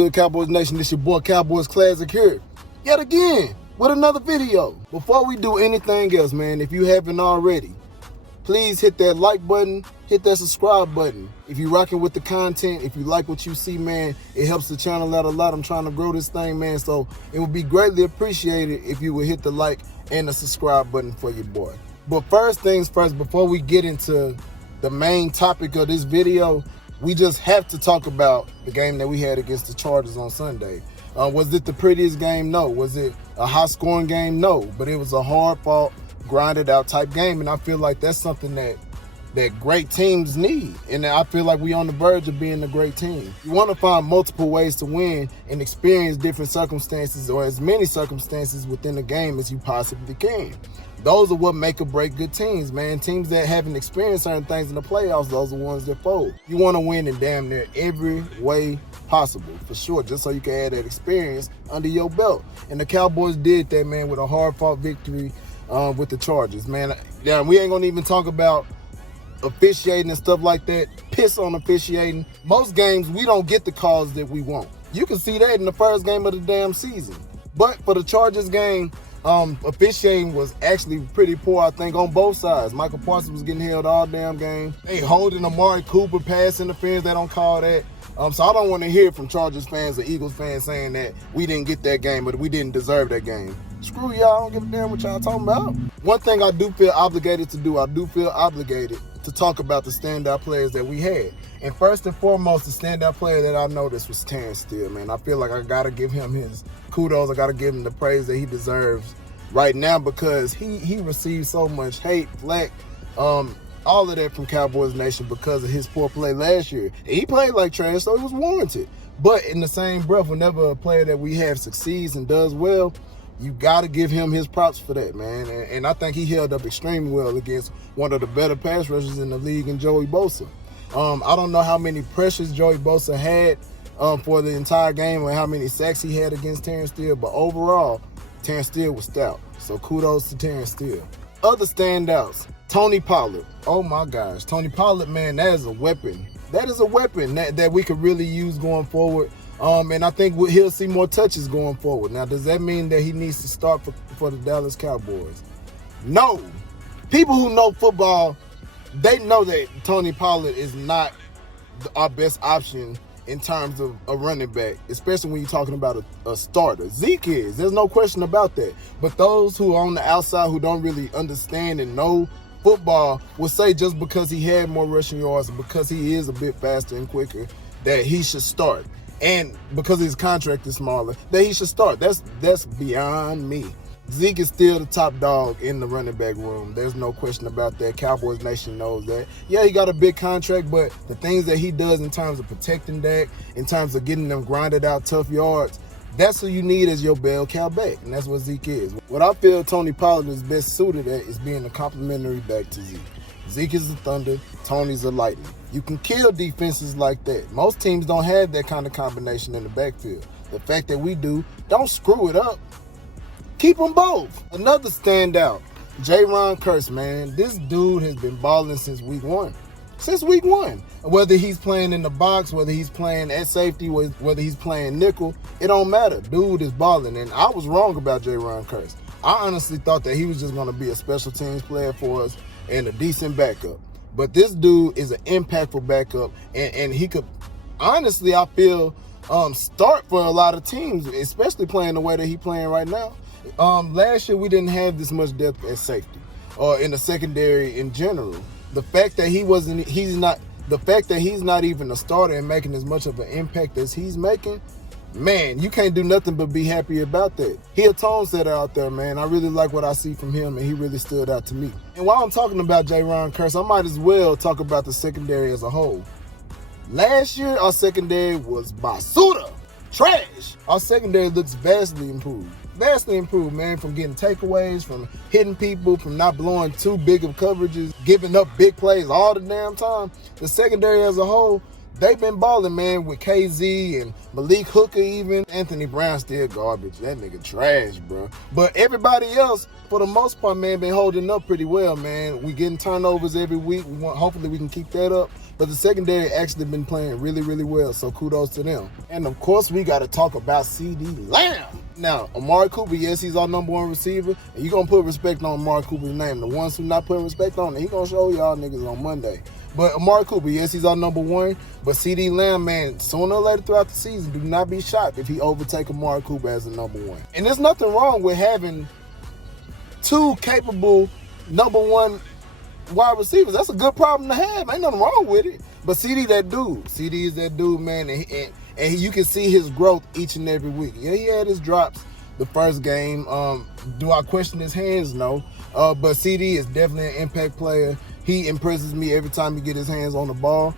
good, Cowboys Nation? This your boy Cowboys Classic here, yet again, with another video. Before we do anything else, man, if you haven't already, please hit that like button, hit that subscribe button. If you're rocking with the content, if you like what you see, man, it helps the channel out a lot. I'm trying to grow this thing, man, so it would be greatly appreciated if you would hit the like and the subscribe button for your boy. But first things first, before we get into the main topic of this video, we just have to talk about the game that we had against the Chargers on Sunday. Was it the prettiest game? No. Was it a high-scoring game? No. But it was a hard-fought, grinded-out type game, and I feel like that's something that great teams need. And I feel like we're on the verge of being a great team. You want to find multiple ways to win and experience different circumstances, or as many circumstances within the game as you possibly can. Those are what make or break good teams, man. Teams that haven't experienced certain things in the playoffs, those are the ones that fold. You want to win in damn near every way possible, for sure, just so you can add that experience under your belt. And the Cowboys did that, man, with a hard-fought victory with the Chargers, man. Yeah, we ain't going to even talk about officiating and stuff like that. Piss on officiating. Most games, we don't get the calls that we want. You can see that in the first game of the damn season. But for the Chargers game, officiating was actually pretty poor, I think, on both sides. Michael Parsons was getting held all damn game. They holding Amari Cooper pass interference. They don't call that. So I don't want to hear from Chargers fans or Eagles fans saying that we didn't get that game, but we didn't deserve that game. Screw y'all. I don't give a damn what y'all talking about. One thing I do feel obligated to do, I do feel obligated to talk about the standout players that we had. And first and foremost, the standout player that I noticed was Terrence Steele, man. I feel like I got to give him his kudos. I got to give him the praise that he deserves right now, because he received so much hate, flack, all of that from Cowboys Nation because of his poor play last year. He played like trash, so it was warranted. But in the same breath, whenever a player that we have succeeds and does well, you got to give him his props for that, man. And I think he held up extremely well against one of the better pass rushers in the league in Joey Bosa. I don't know how many pressures Joey Bosa had for the entire game or how many sacks he had against Terrence Steele, but overall, Terrence Steele was stout. So kudos to Terrence Steele. Other standouts, Tony Pollard. Oh my gosh, Tony Pollard, man, that is a weapon. That is a weapon that we could really use going forward. And I think he'll see more touches going forward. Now, does that mean that he needs to start for the Dallas Cowboys? No. People who know football, they know that Tony Pollard is not our best option in terms of a running back, especially when you're talking about a starter. Zeke is. There's no question about that. But those who are on the outside who don't really understand and know football will say just because he had more rushing yards and because he is a bit faster and quicker that he should start. And because his contract is smaller, that he should start. That's beyond me. Zeke is still the top dog in the running back room. There's no question about that. Cowboys Nation knows that. Yeah, he got a big contract, but the things that he does in terms of protecting Dak, in terms of getting them grinded out tough yards, that's who you need as your bell cow back, and that's what Zeke is. What I feel Tony Pollard is best suited at is being a complimentary back to Zeke. Zeke is the thunder, Tony's the lightning. You can kill defenses like that. Most teams don't have that kind of combination in the backfield. The fact that we do, don't screw it up. Keep them both. Another standout, J-Ron Curse, man. This dude has been balling since week one. Since week one. Whether he's playing in the box, whether he's playing at safety, whether he's playing nickel, it don't matter. Dude is balling, and I was wrong about J-Ron Curse. I honestly thought that he was just going to be a special teams player for us and a decent backup. But this dude is an impactful backup, and he could, honestly, I feel, start for a lot of teams, especially playing the way that he's playing right now. Last year, we didn't have this much depth at safety or in the secondary in general. The fact that he's not even a starter and making as much of an impact as he's making, man, you can't do nothing but be happy about that. He a tone setter out there, man. I really like what I see from him, and he really stood out to me. And while I'm talking about J-Ron Curse, I might as well talk about the secondary as a whole. Last year, our secondary was basuda, trash. Our secondary looks vastly improved. Vastly improved, man, from getting takeaways, from hitting people, from not blowing too big of coverages, giving up big plays all the damn time. The secondary as a whole, they've been balling, man, with KZ and Malik Hooker even. Anthony Brown still garbage. That nigga trash, bro. But everybody else, for the most part, man, been holding up pretty well, man. We getting turnovers every week. Hopefully we can keep that up. but the secondary actually been playing really, really well, so kudos to them. And of course, we got to talk about CeeDee Lamb. Now, Amari Cooper, yes, he's our #1 receiver, and you're going to put respect on Amari Cooper's name. The ones who not putting respect on it, he going to show y'all niggas on Monday. But Amari Cooper, yes, he's our #1, but CeeDee Lamb, man, sooner or later throughout the season, do not be shocked if he overtake Amari Cooper as the #1. And there's nothing wrong with having two capable #1 wide receivers. That's a good problem to have. Ain't nothing wrong with it. But CD that dude. CD is that dude, man, and you can see his growth each and every week. Yeah, he had his drops the first game. Do I question his hands? No. But CD is definitely an impact player. He impresses me every time he get his hands on the ball.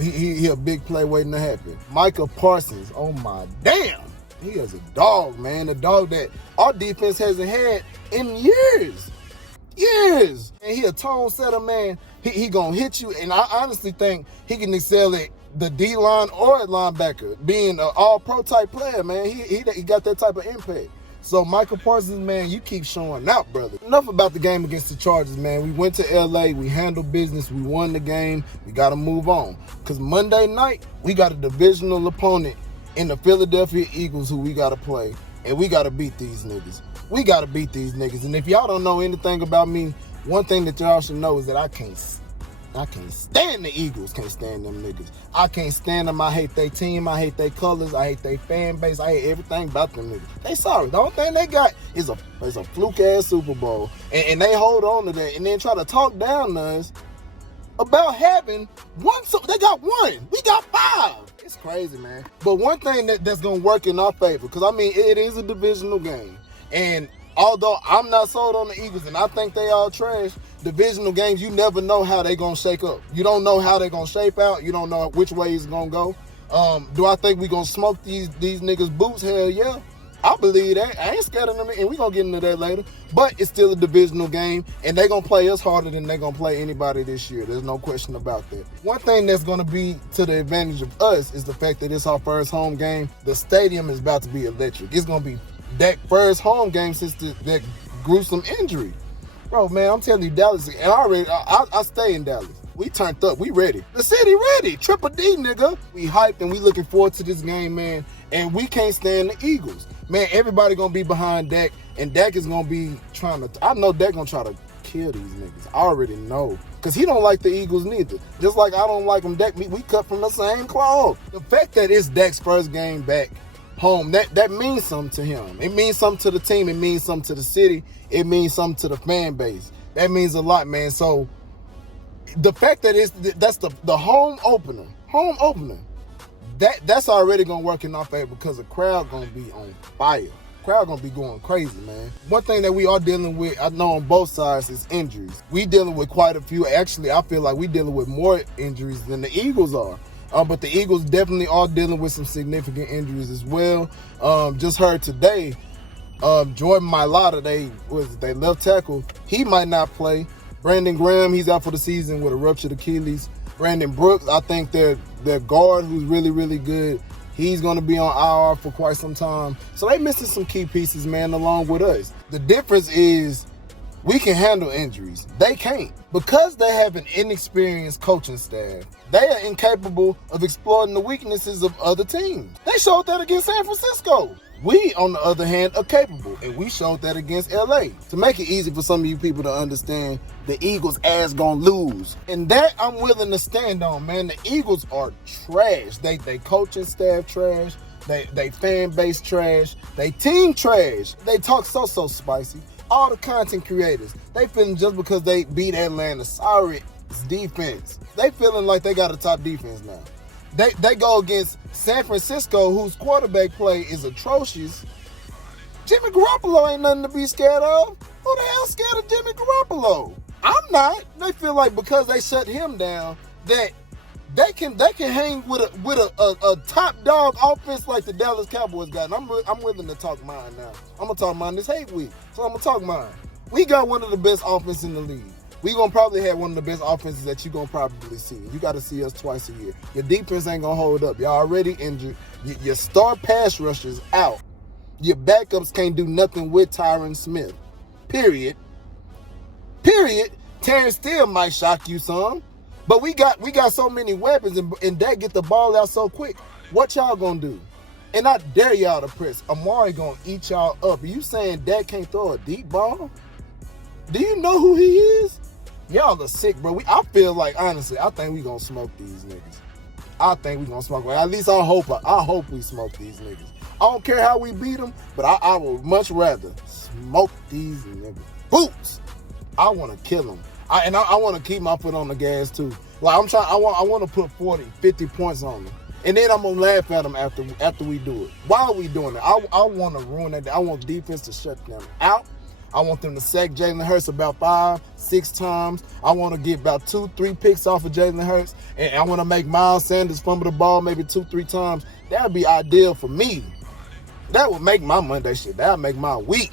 He a big play waiting to happen. Micah Parsons, oh my damn. He is a dog, man. A dog that our defense hasn't had in years. And he a tone setter, man. He gonna hit you, and I honestly think he can excel at the D-line or at linebacker, being an all-pro type player, man. He got that type of impact. So Michael Parsons, man, you keep showing out, brother. Enough about the game against the Chargers, man. We went to L.A., we handled business, we won the game. We got to move on. Because Monday night, we got a divisional opponent in the Philadelphia Eagles who we got to play, and we got to beat these niggas. We got to beat these niggas. And if y'all don't know anything about me, one thing that y'all should know is that I can't stand the Eagles. Can't stand them niggas. I can't stand them. I hate their team. I hate their colors. I hate their fan base. I hate everything about them niggas. They sorry. The only thing they got is a fluke-ass Super Bowl. And they hold on to that and then try to talk down to us about having one. They got one. We got 5. It's crazy, man. But one thing that's going to work in our favor, because, I mean, it is a divisional game. And although I'm not sold on the Eagles and I think they all trash, divisional games, you never know how they going to shake up. You don't know how they going to shape out. You don't know which way it's going to go. Do I think we going to smoke these niggas' boots? Hell yeah. I believe that. I ain't scared of them, and we going to get into that later. But it's still a divisional game, and they going to play us harder than they going to play anybody this year. There's no question about that. One thing that's going to be to the advantage of us is the fact that it's our first home game. The stadium is about to be electric. It's going to be that first home game since that gruesome injury. Bro, man, I'm telling you, Dallas, and I stay in Dallas. We turned up. We ready. The city ready. Triple D, nigga. We hyped and we looking forward to this game, man. And we can't stand the Eagles. Man, everybody going to be behind Dak, and Dak is going to be trying to, I know Dak going to try to kill these niggas. I already know. Because he don't like the Eagles neither. Just like I don't like them. Dak, we cut from the same cloth. The fact that it's Dak's first game back home, that means something to him. It means something to the team. It means something to the city. It means something to the fan base. That means a lot, man. So the fact that that's the home opener, that's already gonna work in our favor because the crowd gonna be on fire. Crowd gonna be going crazy, man. One thing that we are dealing with, I know on both sides, is injuries. We dealing with quite a few. Actually, I feel like we dealing with more injuries than the Eagles are. But the Eagles definitely are dealing with some significant injuries as well. Just heard today, Jordan Mailata, they left tackle, he might not play. Brandon Graham, he's out for the season with a ruptured Achilles. Brandon Brooks, I think their guard, who's really, really good, he's going to be on IR for quite some time. So they missing some key pieces, man, along with us. The difference is we can handle injuries. They can't. Because they have an inexperienced coaching staff, they are incapable of exploiting the weaknesses of other teams. They showed that against San Francisco. We, on the other hand, are capable, and we showed that against L.A. To make it easy for some of you people to understand, the Eagles' ass gonna lose. And that I'm willing to stand on, man. The Eagles are trash. They coaching staff trash. They fan base trash. They team trash. They talk so spicy. All the content creators, they feeling just because they beat Atlanta. Sorry, it's defense. They feeling like they got a top defense now. They go against San Francisco, whose quarterback play is atrocious. Jimmy Garoppolo ain't nothing to be scared of. Who the hell's scared of Jimmy Garoppolo? I'm not. They feel like because they shut him down, that they can hang with a top dog offense like the Dallas Cowboys got. And I'm willing to talk mine now. I'm gonna talk mine this hate week, so I'm gonna talk mine. We got one of the best offenses in the league. We gonna probably have one of the best offenses that you gonna probably see. You got to see us twice a year. Your defense ain't gonna hold up. Y'all already injured. Your star pass rushers out. Your backups can't do nothing with Tyron Smith. Period. Terrence Steele might shock you some. But we got so many weapons, and Dak get the ball out so quick. What y'all gonna do? And I dare y'all to press. Amari gonna eat y'all up. Are you saying Dak can't throw a deep ball? Do you know who he is? Y'all are sick, bro. I feel like, honestly, I think we gonna smoke these niggas. I think we gonna smoke. At least I hope we smoke these niggas. I don't care how we beat them, but I would much rather smoke these niggas. Boots. I want to kill them. I want to keep my foot on the gas too. Like I want to put 40, 50 points on them. And then I'm gonna laugh at them after we do it. Why are we doing it? I want to ruin that. I want defense to shut them out. I want them to sack Jalen Hurts about 5, 6 times. I want to get about 2, 3 picks off of Jalen Hurts. And I want to make Miles Sanders fumble the ball maybe 2, 3 times. That would be ideal for me. That would make my Monday shit. That would make my week.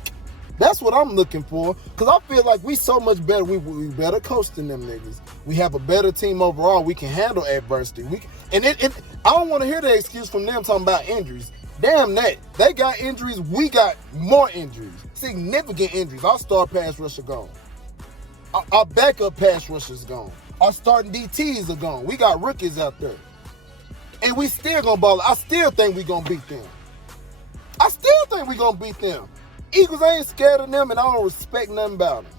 That's what I'm looking for. Because I feel like we so much better. We better coach than them niggas. We have a better team overall. We can handle adversity. I don't want to hear the excuse from them talking about injuries. Damn that. They got injuries. We got more injuries. Significant injuries. Our star pass rusher gone. Our backup pass rushers gone. Our starting DTs are gone. We got rookies out there. And we still gonna ball. I still think we gonna beat them. Eagles ain't scared of them, and I don't respect nothing about them.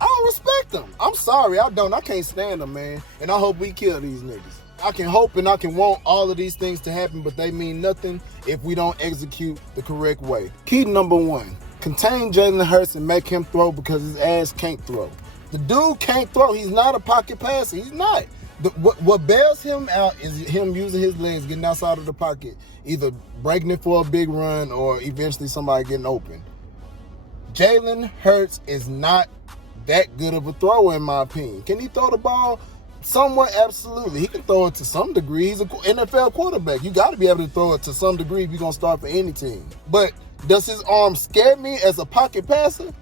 I don't respect them. I'm sorry, I don't. I can't stand them, man. And I hope we kill these niggas. I can hope and I can want all of these things to happen, but they mean nothing if we don't execute the correct way. Key number 1, contain Jalen Hurts and make him throw because his ass can't throw. The dude can't throw. He's not a pocket passer. He's not. What bails him out is him using his legs, getting outside of the pocket, either breaking it for a big run or eventually somebody getting open. Jalen Hurts is not that good of a thrower, in my opinion. Can he throw the ball? Somewhat, absolutely. He can throw it to some degree. He's an NFL quarterback. You got to be able to throw it to some degree if you're going to start for any team. But does his arm scare me as a pocket passer?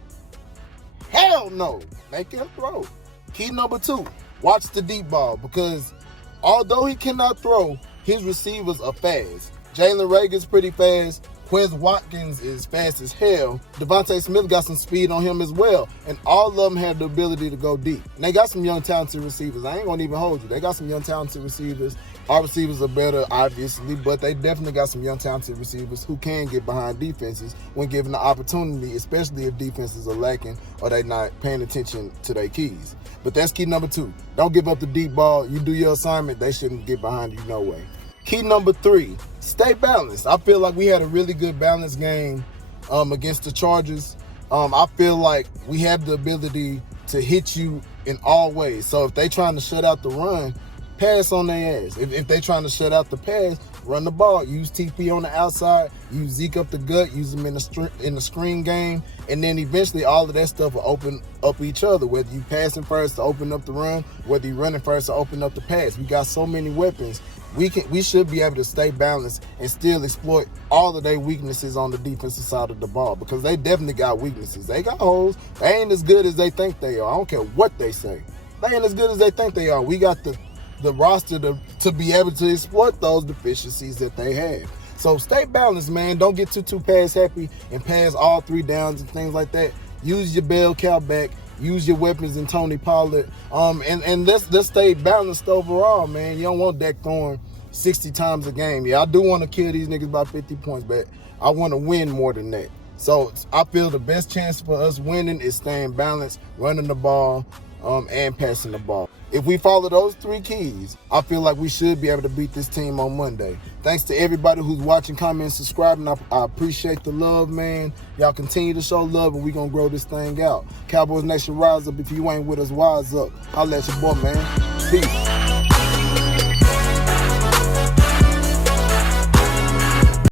Hell no. Make him throw. Key number 2, watch the deep ball, because although he cannot throw, his receivers are fast. Jalen Reagor's pretty fast. Quez Watkins is fast as hell. Devontae Smith got some speed on him as well. And all of them have the ability to go deep. And they got some young, talented receivers. I ain't going to even hold you. They got some young, talented receivers. Our receivers are better, obviously, but they definitely got some young, talented receivers who can get behind defenses when given the opportunity, especially if defenses are lacking or they're not paying attention to their keys. But that's key number 2. Don't give up the deep ball. You do your assignment, they shouldn't get behind you no way. Key number 3, stay balanced. I feel like we had a really good balanced game against the Chargers. I feel like we have the ability to hit you in all ways. So if they trying to shut out the run, pass on their ass. If they trying to shut out the pass, run the ball. Use TP on the outside. Use Zeke up the gut. Use them in the screen game. And then eventually all of that stuff will open up each other. Whether you passing first to open up the run, whether you running first to open up the pass. We got so many weapons. We should be able to stay balanced and still exploit all of their weaknesses on the defensive side of the ball, because they definitely got weaknesses. They got holes. They ain't as good as they think they are. I don't care what they say. They ain't as good as they think they are. We got the roster to be able to exploit those deficiencies that they have. So stay balanced, man. Don't get too pass happy and pass all 3 downs and things like that. Use your bell cow back. Use your weapons in Tony Pollard. And let's stay balanced overall, man. You don't want Dak throwing 60 times a game. Yeah, I do want to kill these niggas by 50 points, but I want to win more than that. So I feel the best chance for us winning is staying balanced, running the ball, and passing the ball. If we follow those 3 keys, I feel like we should be able to beat this team on Monday. Thanks to everybody who's watching, commenting, subscribing. I appreciate the love, man. Y'all continue to show love, and we're going to grow this thing out. Cowboys Nation, rise up. If you ain't with us, wise up. Holla at your boy, man. Peace.